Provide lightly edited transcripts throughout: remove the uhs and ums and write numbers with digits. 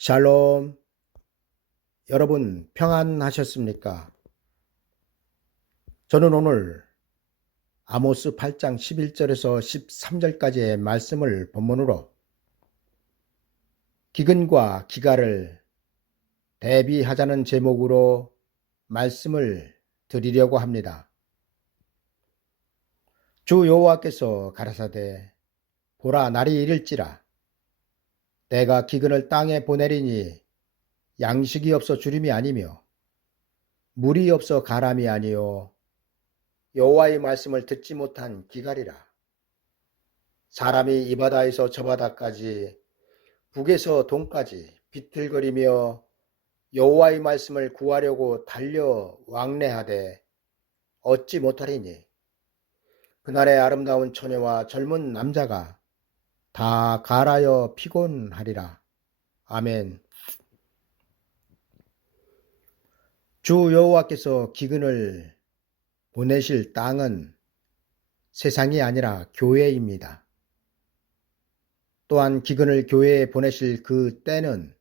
샬롬. 여러분 평안하셨습니까? 저는 오늘 아모스 8장 11절에서 13절까지의 말씀을 본문으로 기근과 기갈을 대비하자는 제목으로 말씀을 드리려고 합니다. 주 여호와께서 가라사대 보라, 날이 이를지라 내가 기근을 땅에 보내리니 양식이 없어 주림이 아니며 물이 없어 가람이 아니요 여호와의 말씀을 듣지 못한 기갈이라. 사람이 이 바다에서 저 바다까지 북에서 동까지 비틀거리며 여호와의 말씀을 구하려고 달려 왕래하되 얻지 못하리니 그날의 아름다운 처녀와 젊은 남자가 다 갈아여 피곤하리라. 아멘. 주 여호와께서 기근을 보내실 땅은 세상이 아니라 교회입니다. 또한 기근을 교회에 보내실 그 때는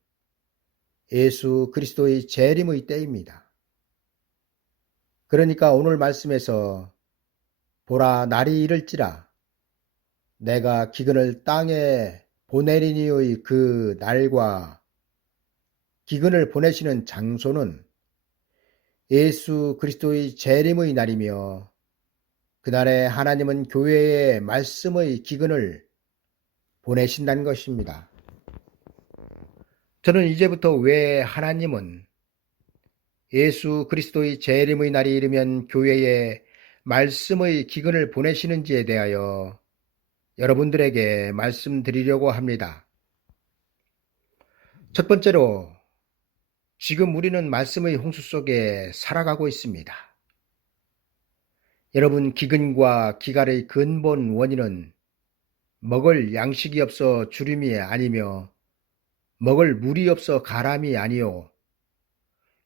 예수 그리스도의 재림의 때입니다. 그러니까 오늘 말씀에서 보라, 날이 이를지라 내가 기근을 땅에 보내리니의 그 날과 기근을 보내시는 장소는 예수 그리스도의 재림의 날이며 그날에 하나님은 교회에 말씀의 기근을 보내신다는 것입니다. 저는 이제부터 왜 하나님은 예수 그리스도의 재림의 날이 이르면 교회에 말씀의 기근을 보내시는지에 대하여 여러분들에게 말씀드리려고 합니다. 첫 번째로, 지금 우리는 말씀의 홍수 속에 살아가고 있습니다. 여러분, 기근과 기갈의 근본 원인은 먹을 양식이 없어 주림이 아니며 먹을 물이 없어 가람이 아니요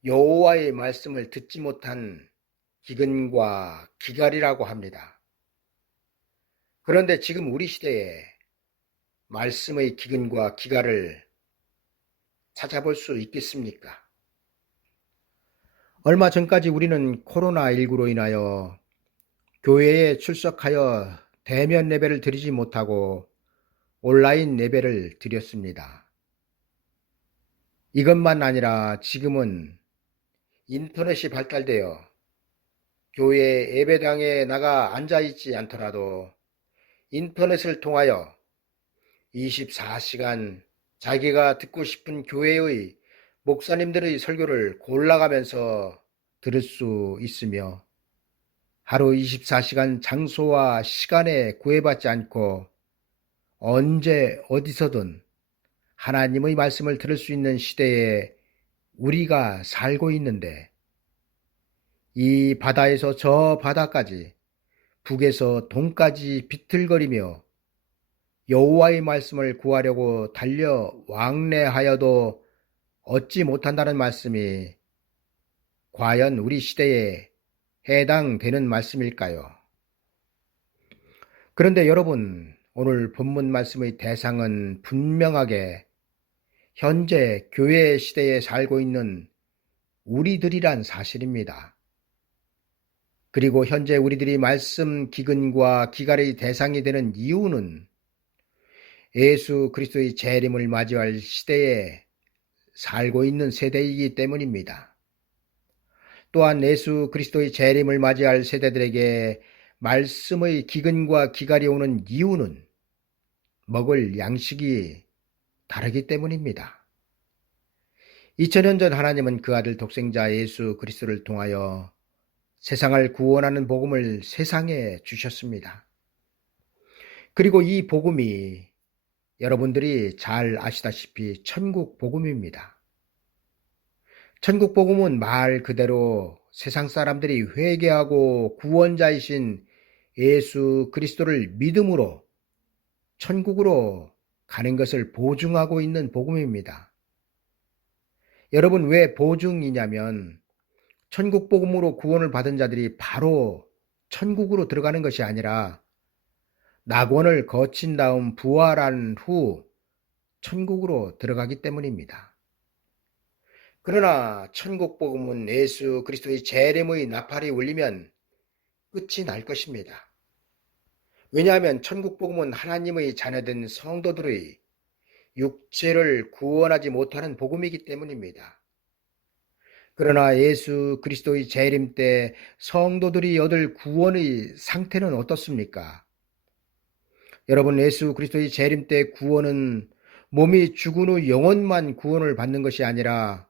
여호와의 말씀을 듣지 못한 기근과 기갈이라고 합니다. 그런데 지금 우리 시대에 말씀의 기근과 기갈을 찾아볼 수 있겠습니까? 얼마 전까지 우리는 코로나19로 인하여 교회에 출석하여 대면 예배를 드리지 못하고 온라인 예배를 드렸습니다. 이것만 아니라 지금은 인터넷이 발달되어 교회 예배당에 나가 앉아있지 않더라도 인터넷을 통하여 24시간 자기가 듣고 싶은 교회의 목사님들의 설교를 골라가면서 들을 수 있으며 하루 24시간 장소와 시간에 구애받지 않고 언제 어디서든 하나님의 말씀을 들을 수 있는 시대에 우리가 살고 있는데 이 바다에서 저 바다까지 북에서 동까지 비틀거리며 여호와의 말씀을 구하려고 달려 왕래하여도 얻지 못한다는 말씀이 과연 우리 시대에 해당되는 말씀일까요? 그런데 여러분, 오늘 본문 말씀의 대상은 분명하게 현재 교회 시대에 살고 있는 우리들이란 사실입니다. 그리고 현재 우리들이 말씀 기근과 기갈의 대상이 되는 이유는 예수 그리스도의 재림을 맞이할 시대에 살고 있는 세대이기 때문입니다. 또한 예수 그리스도의 재림을 맞이할 세대들에게 말씀의 기근과 기갈이 오는 이유는 먹을 양식이 다르기 때문입니다. 2000년 전 하나님은 그 아들 독생자 예수 그리스도를 통하여 세상을 구원하는 복음을 세상에 주셨습니다. 그리고 이 복음이 여러분들이 잘 아시다시피 천국 복음입니다. 천국 복음은 말 그대로 세상 사람들이 회개하고 구원자이신 예수 그리스도를 믿음으로 천국으로 가는 것을 보증하고 있는 복음입니다. 여러분, 왜 보증이냐면 천국 복음으로 구원을 받은 자들이 바로 천국으로 들어가는 것이 아니라 낙원을 거친 다음 부활한 후 천국으로 들어가기 때문입니다. 그러나 천국 복음은 예수 그리스도의 재림의 나팔이 울리면 끝이 날 것입니다. 왜냐하면 천국 복음은 하나님의 자녀된 성도들의 육체를 구원하지 못하는 복음이기 때문입니다. 그러나 예수 그리스도의 재림 때 성도들이 얻을 구원의 상태는 어떻습니까? 여러분, 예수 그리스도의 재림 때 구원은 몸이 죽은 후 영혼만 구원을 받는 것이 아니라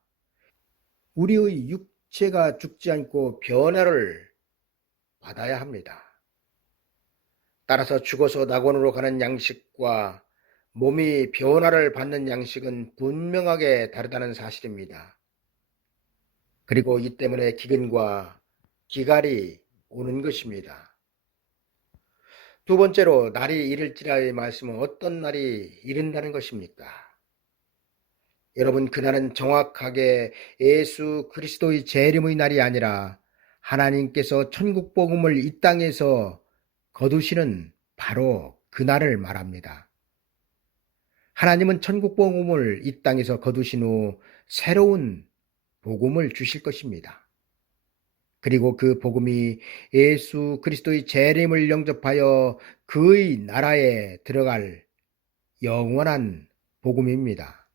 우리의 육체가 죽지 않고 변화를 받아야 합니다. 따라서 죽어서 낙원으로 가는 양식과 몸이 변화를 받는 양식은 분명하게 다르다는 사실입니다. 그리고 이 때문에 기근과 기갈이 오는 것입니다. 두 번째로 날이 이를지라의 말씀은 어떤 날이 이른다는 것입니까? 여러분, 그날은 정확하게 예수 그리스도의 재림의 날이 아니라 하나님께서 천국 복음을 이 땅에서 거두시는 바로 그날을 말합니다. 하나님은 천국 복음을 이 땅에서 거두신 후 새로운 복음을 주실 것입니다. 그리고 그 복음이 예수 그리스도의 재림을 영접하여 그의 나라에 들어갈 영원한 복음입니다.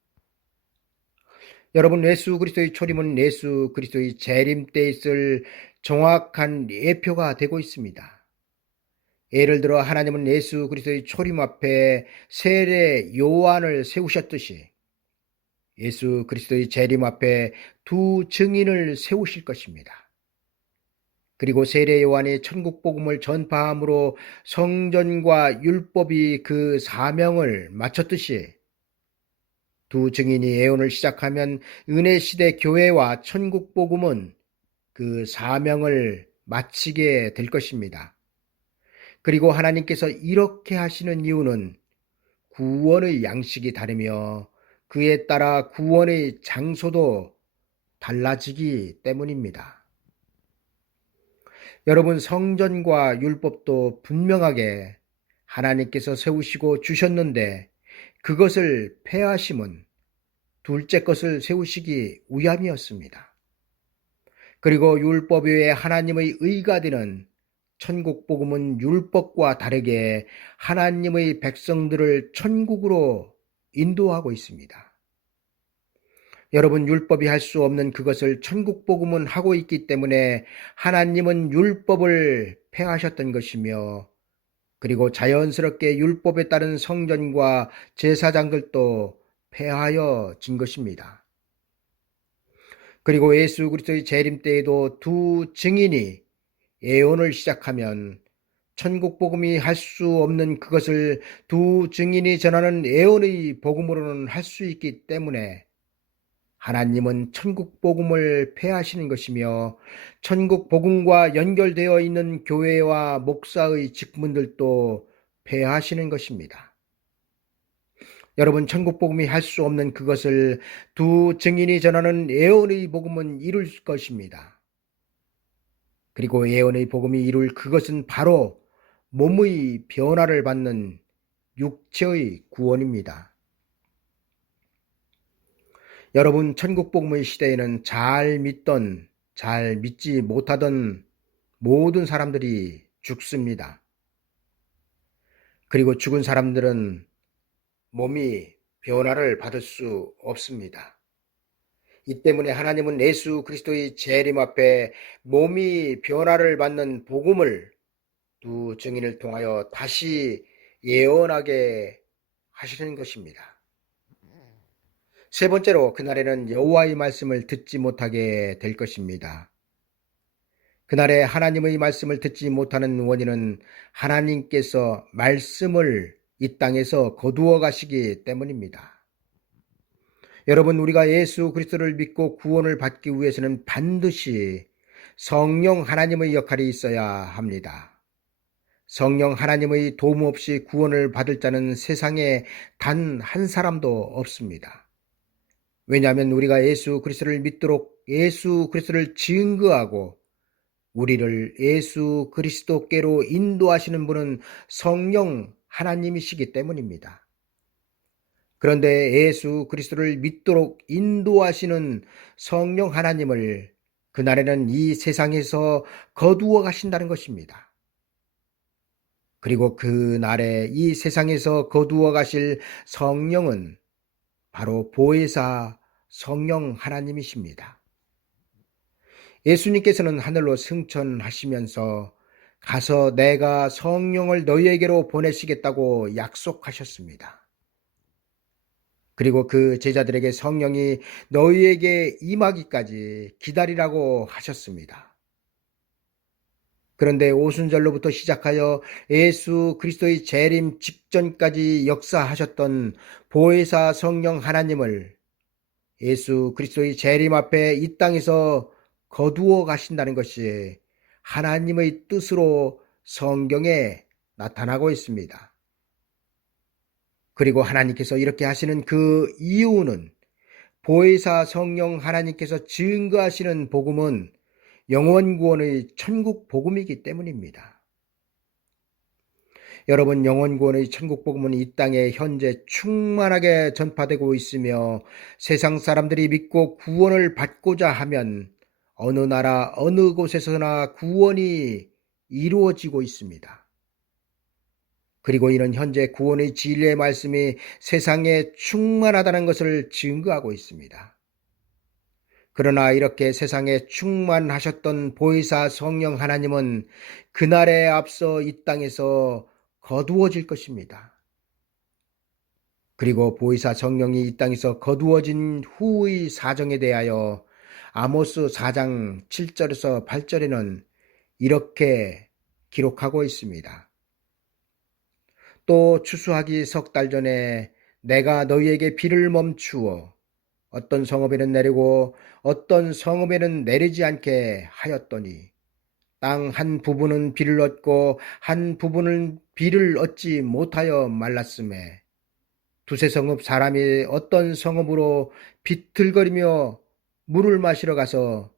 여러분, 예수 그리스도의 초림은 예수 그리스도의 재림 때 있을 정확한 예표가 되고 있습니다. 예를 들어 하나님은 예수 그리스도의 초림 앞에 세례 요한을 세우셨듯이 예수 그리스도의 재림 앞에 두 증인을 세우실 것입니다. 그리고 세례 요한이 천국 복음을 전파함으로 성전과 율법이 그 사명을 마쳤듯이 두 증인이 예언을 시작하면 은혜 시대 교회와 천국 복음은 그 사명을 마치게 될 것입니다. 그리고 하나님께서 이렇게 하시는 이유는 구원의 양식이 다르며 그에 따라 구원의 장소도 달라지기 때문입니다. 여러분, 성전과 율법도 분명하게 하나님께서 세우시고 주셨는데 그것을 폐하심은 둘째 것을 세우시기 위함이었습니다. 그리고 율법 외에 하나님의 의가 되는 천국 복음은 율법과 다르게 하나님의 백성들을 천국으로 인도하고 있습니다. 여러분, 율법이 할 수 없는 그것을 천국 복음은 하고 있기 때문에 하나님은 율법을 폐하셨던 것이며 그리고 자연스럽게 율법에 따른 성전과 제사장들도 폐하여진 것입니다. 그리고 예수 그리스도의 재림 때에도 두 증인이 예언을 시작하면 천국 복음이 할 수 없는 그것을 두 증인이 전하는 예언의 복음으로는 할 수 있기 때문에 하나님은 천국 복음을 폐하시는 것이며 천국 복음과 연결되어 있는 교회와 목사의 직분들도 폐하시는 것입니다. 여러분, 천국 복음이 할 수 없는 그것을 두 증인이 전하는 예언의 복음은 이룰 것입니다. 그리고 예언의 복음이 이룰 그것은 바로 몸의 변화를 받는 육체의 구원입니다. 여러분, 천국 복음의 시대에는 잘 믿던, 잘 믿지 못하던 모든 사람들이 죽습니다. 그리고 죽은 사람들은 몸이 변화를 받을 수 없습니다. 이 때문에 하나님은 예수 그리스도의 재림 앞에 몸이 변화를 받는 복음을 두 증인을 통하여 다시 예언하게 하시는 것입니다. 세 번째로, 그날에는 여호와의 말씀을 듣지 못하게 될 것입니다. 그날에 하나님의 말씀을 듣지 못하는 원인은 하나님께서 말씀을 이 땅에서 거두어 가시기 때문입니다. 여러분, 우리가 예수 그리스도를 믿고 구원을 받기 위해서는 반드시 성령 하나님의 역할이 있어야 합니다. 성령 하나님의 도움 없이 구원을 받을 자는 세상에 단 한 사람도 없습니다. 왜냐하면 우리가 예수 그리스도를 믿도록 예수 그리스도를 증거하고 우리를 예수 그리스도께로 인도하시는 분은 성령 하나님이시기 때문입니다. 그런데 예수 그리스도를 믿도록 인도하시는 성령 하나님을 그날에는 이 세상에서 거두어 가신다는 것입니다. 그리고 그날에 이 세상에서 거두어 가실 성령은 바로 보혜사 성령 하나님이십니다. 예수님께서는 하늘로 승천하시면서 가서 내가 성령을 너희에게로 보내시겠다고 약속하셨습니다. 그리고 그 제자들에게 성령이 너희에게 임하기까지 기다리라고 하셨습니다. 그런데 오순절로부터 시작하여 예수 그리스도의 재림 직전까지 역사하셨던 보혜사 성령 하나님을 예수 그리스도의 재림 앞에 이 땅에서 거두어 가신다는 것이 하나님의 뜻으로 성경에 나타나고 있습니다. 그리고 하나님께서 이렇게 하시는 그 이유는 보혜사 성령 하나님께서 증거하시는 복음은 영원구원의 천국 복음이기 때문입니다. 여러분, 영원구원의 천국 복음은 이 땅에 현재 충만하게 전파되고 있으며 세상 사람들이 믿고 구원을 받고자 하면 어느 나라 어느 곳에서나 구원이 이루어지고 있습니다. 그리고 이는 현재 구원의 진리의 말씀이 세상에 충만하다는 것을 증거하고 있습니다. 그러나 이렇게 세상에 충만하셨던 보혜사 성령 하나님은 그날에 앞서 이 땅에서 거두어질 것입니다. 그리고 보혜사 성령이 이 땅에서 거두어진 후의 사정에 대하여 아모스 4장 7절에서 8절에는 이렇게 기록하고 있습니다. 또 추수하기 석 달 전에 내가 너희에게 비를 멈추어 어떤 성읍에는 내리고 어떤 성읍에는 내리지 않게 하였더니 땅 한 부분은 비를 얻고 한 부분은 비를 얻지 못하여 말랐음에 두세 성읍 사람이 어떤 성읍으로 비틀거리며 물을 마시러 가서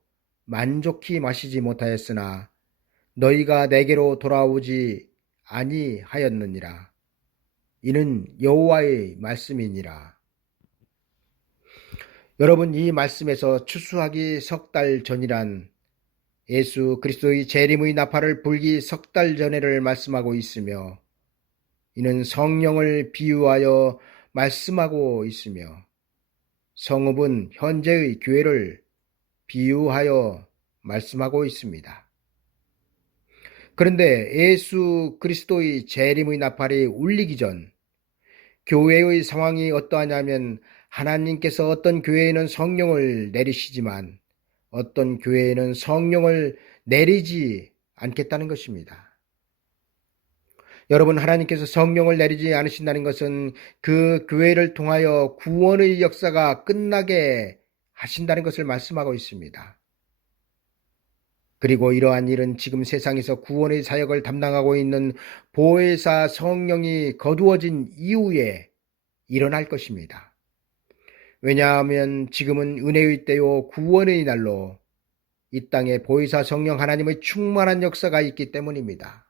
만족히 마시지 못하였으나 너희가 내게로 돌아오지 아니하였느니라. 이는 여호와의 말씀이니라. 여러분, 이 말씀에서 추수하기 석 달 전이란 예수 그리스도의 재림의 나팔을 불기 석 달 전에를 말씀하고 있으며 이는 성령을 비유하여 말씀하고 있으며 성읍은 현재의 교회를 비유하여 말씀하고 있습니다. 그런데 예수 그리스도의 재림의 나팔이 울리기 전 교회의 상황이 어떠하냐면 하나님께서 어떤 교회에는 성령을 내리시지만 어떤 교회에는 성령을 내리지 않겠다는 것입니다. 여러분, 하나님께서 성령을 내리지 않으신다는 것은 그 교회를 통하여 구원의 역사가 끝나게 하신다는 것을 말씀하고 있습니다. 그리고 이러한 일은 지금 세상에서 구원의 사역을 담당하고 있는 보혜사 성령이 거두어진 이후에 일어날 것입니다. 왜냐하면 지금은 은혜의 때요 구원의 날로 이 땅에 보혜사 성령 하나님의 충만한 역사가 있기 때문입니다.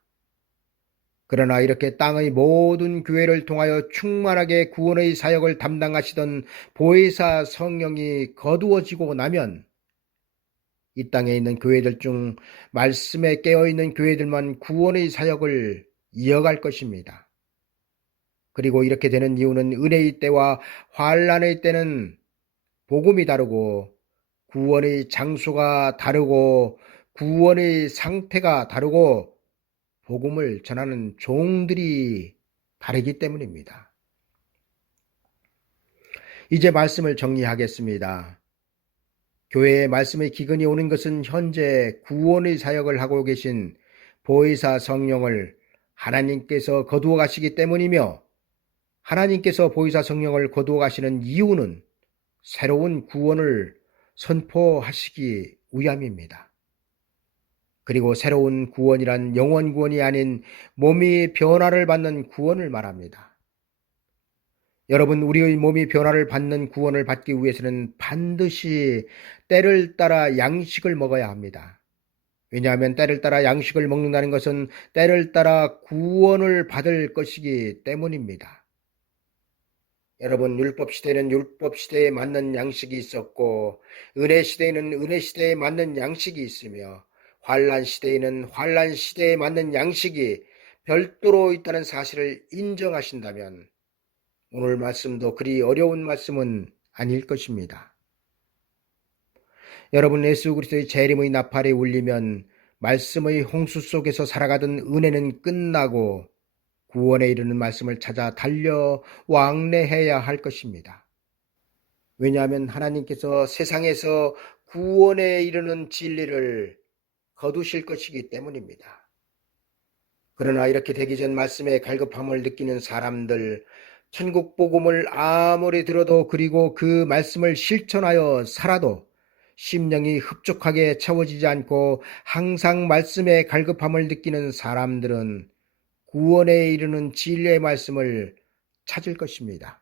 그러나 이렇게 땅의 모든 교회를 통하여 충만하게 구원의 사역을 담당하시던 보혜사 성령이 거두어지고 나면 이 땅에 있는 교회들 중 말씀에 깨어있는 교회들만 구원의 사역을 이어갈 것입니다. 그리고 이렇게 되는 이유는 은혜의 때와 환난의 때는 복음이 다르고 구원의 장소가 다르고 구원의 상태가 다르고 복음을 전하는 종들이 다르기 때문입니다. 이제 말씀을 정리하겠습니다. 교회에 말씀의 기근이 오는 것은 현재 구원의 사역을 하고 계신 보혜사 성령을 하나님께서 거두어 가시기 때문이며 하나님께서 보혜사 성령을 거두어 가시는 이유는 새로운 구원을 선포하시기 위함입니다. 그리고 새로운 구원이란 영원 구원이 아닌 몸이 변화를 받는 구원을 말합니다. 여러분, 우리의 몸이 변화를 받는 구원을 받기 위해서는 반드시 때를 따라 양식을 먹어야 합니다. 왜냐하면 때를 따라 양식을 먹는다는 것은 때를 따라 구원을 받을 것이기 때문입니다. 여러분, 율법 시대에는 율법 시대에 맞는 양식이 있었고, 은혜 시대에는 은혜 시대에 맞는 양식이 있으며, 환란 시대에는 환란 시대에 맞는 양식이 별도로 있다는 사실을 인정하신다면 오늘 말씀도 그리 어려운 말씀은 아닐 것입니다. 여러분, 예수 그리스도의 재림의 나팔이 울리면 말씀의 홍수 속에서 살아가던 은혜는 끝나고 구원에 이르는 말씀을 찾아 달려 왕래해야 할 것입니다. 왜냐하면 하나님께서 세상에서 구원에 이르는 진리를 거두실 것이기 때문입니다. 그러나 이렇게 되기 전 말씀의 갈급함을 느끼는 사람들, 천국 복음을 아무리 들어도 그리고 그 말씀을 실천하여 살아도 심령이 흡족하게 채워지지 않고 항상 말씀의 갈급함을 느끼는 사람들은 구원에 이르는 진리의 말씀을 찾을 것입니다.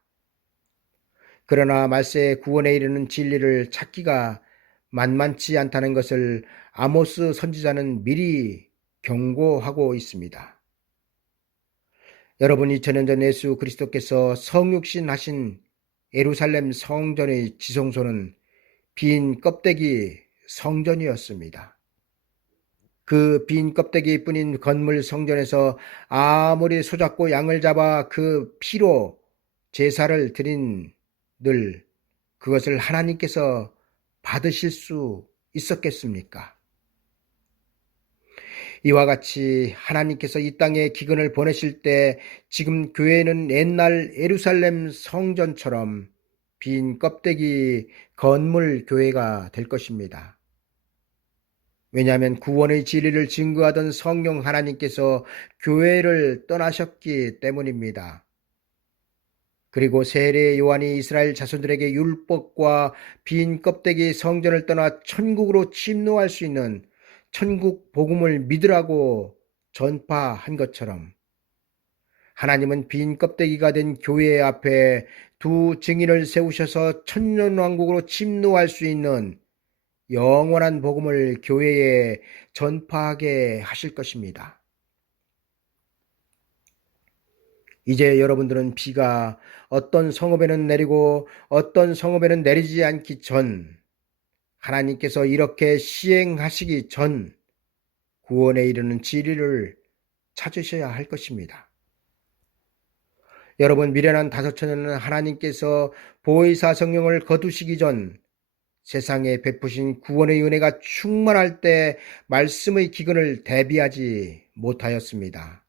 그러나 말세의 구원에 이르는 진리를 찾기가 만만치 않다는 것을 아모스 선지자는 미리 경고하고 있습니다. 여러분, 2000년 전 예수 그리스도께서 성육신 하신 예루살렘 성전의 지성소는 빈 껍데기 성전이었습니다. 그 빈 껍데기 뿐인 건물 성전에서 아무리 소잡고 양을 잡아 그 피로 제사를 드린 늘 그것을 하나님께서 받으실 수 있었겠습니까? 이와 같이 하나님께서 이 땅에 기근을 보내실 때 지금 교회는 옛날 예루살렘 성전처럼 빈 껍데기 건물 교회가 될 것입니다. 왜냐하면 구원의 진리를 증거하던 성령 하나님께서 교회를 떠나셨기 때문입니다. 그리고 세례 요한이 이스라엘 자손들에게 율법과 빈 껍데기 성전을 떠나 천국으로 침노할 수 있는 천국 복음을 믿으라고 전파한 것처럼 하나님은 빈 껍데기가 된 교회 앞에 두 증인을 세우셔서 천년왕국으로 침노할 수 있는 영원한 복음을 교회에 전파하게 하실 것입니다. 이제 여러분들은 비가 어떤 성읍에는 내리고 어떤 성읍에는 내리지 않기 전 하나님께서 이렇게 시행하시기 전 구원에 이르는 진리를 찾으셔야 할 것입니다. 여러분, 미련한 다섯처녀는 하나님께서 보혜사 성령을 거두시기 전 세상에 베푸신 구원의 은혜가 충만할 때 말씀의 기근을 대비하지 못하였습니다.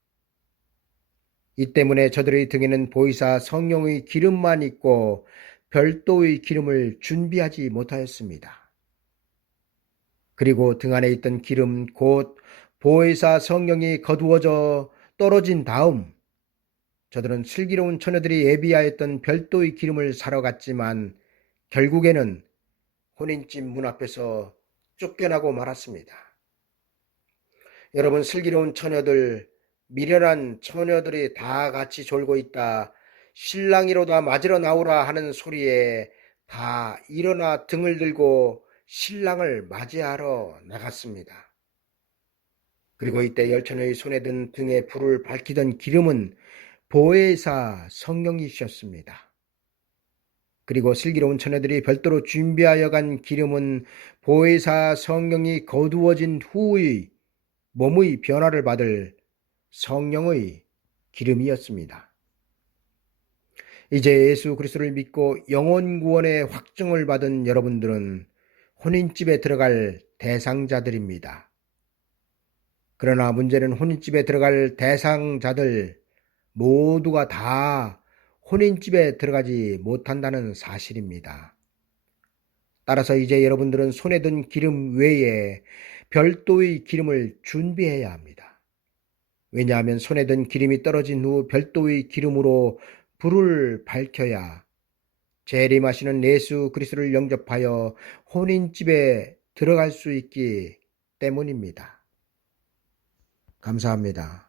이 때문에 저들의 등에는 보혜사 성령의 기름만 있고 별도의 기름을 준비하지 못하였습니다. 그리고 등 안에 있던 기름 곧 보혜사 성령이 거두어져 떨어진 다음 저들은 슬기로운 처녀들이 예비하였던 별도의 기름을 사러 갔지만 결국에는 혼인집 문 앞에서 쫓겨나고 말았습니다. 여러분, 슬기로운 처녀들, 미련한 처녀들이 다 같이 졸고 있다. 신랑이로다 맞으러 나오라 하는 소리에 다 일어나 등을 들고 신랑을 맞이하러 나갔습니다. 그리고 이때 열처녀의 손에 든 등에 불을 밝히던 기름은 보혜사 성령이셨습니다. 그리고 슬기로운 처녀들이 별도로 준비하여 간 기름은 보혜사 성령이 거두어진 후의 몸의 변화를 받을 성령의 기름이었습니다. 이제 예수 그리스도를 믿고 영혼 구원의 확증을 받은 여러분들은 혼인집에 들어갈 대상자들입니다. 그러나 문제는 혼인집에 들어갈 대상자들 모두가 다 혼인집에 들어가지 못한다는 사실입니다. 따라서 이제 여러분들은 손에 든 기름 외에 별도의 기름을 준비해야 합니다. 왜냐하면 손에 든 기름이 떨어진 후 별도의 기름으로 불을 밝혀야 재림하시는 예수 그리스도를 영접하여 혼인집에 들어갈 수 있기 때문입니다. 감사합니다.